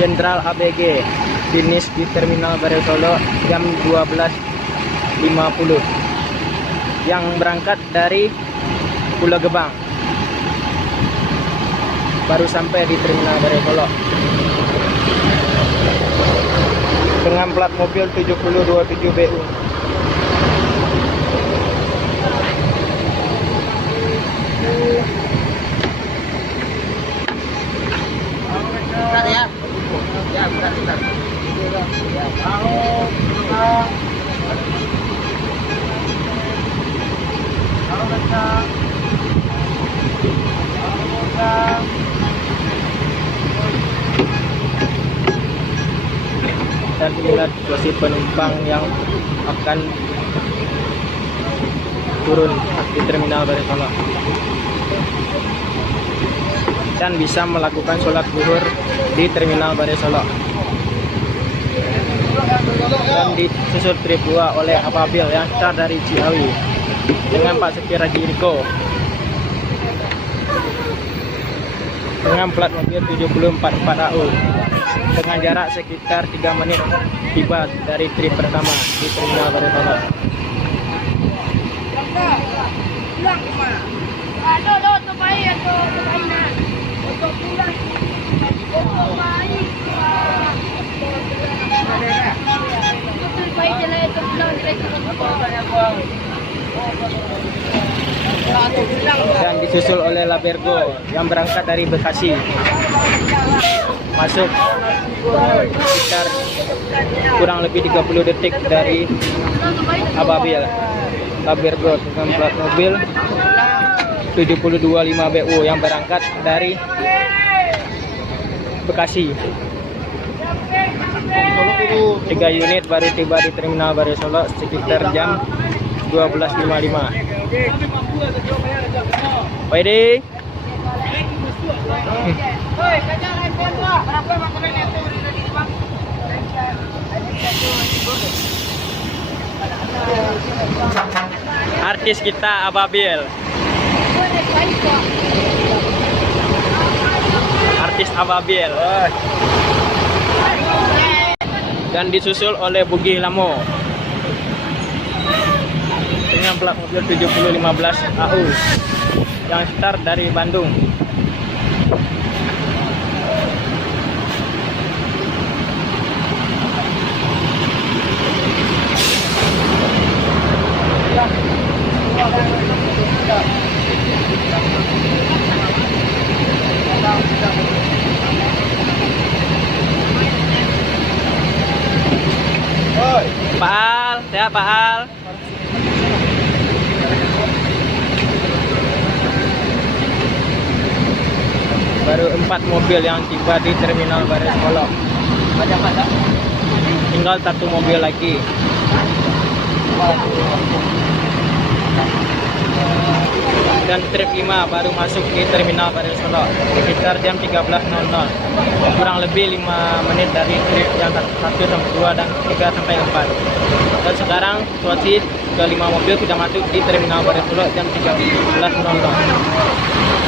Jenderal ABG finish di Terminal Bareo Solo jam 12.50 yang berangkat dari Pulau Gebang, baru sampai di Terminal Bareo Solo dengan plat mobil 7027 BU. Dan inilah situasi penumpang yang akan turun di Terminal Bareo Solo dan bisa melakukan sholat zuhur di Terminal Bareo Solo, dan disusul trip 2 oleh Ababil yang start dari Ciawi dengan Pak Supir Haji Riko dengan plat mobil 7044 AU dengan jarak sekitar 3 menit tiba dari trip pertama di Terminal Bareo Solo. Dan disusul oleh Labergo yang berangkat dari Bekasi, masuk sekitar kurang lebih 30 detik dari Ababil. Labergo dengan plat mobil 7025 BU yang berangkat dari Bekasi. 3 unit baru tiba di Terminal Bareo Solo sekitar jam 12.55. Wede. Artis kita Ababil. Artis Ababil. Dan disusul oleh Bugi Lamo dengan plat mobil 7015 AU yang start dari Bandung. Pak Al, sehat Pak Al. Baru 4 mobil yang tiba di Terminal Bareo Solo. Tinggal 1 mobil lagi. Dan trip 5 baru masuk di Terminal Bareo Solo sekitar jam 13.00, kurang lebih 5 menit dari trip yang 1 sampai 2 dan 3 sampai 4. Dan sekarang situasi ke-5 mobil sudah masuk di Terminal Bareo Solo jam 13.00.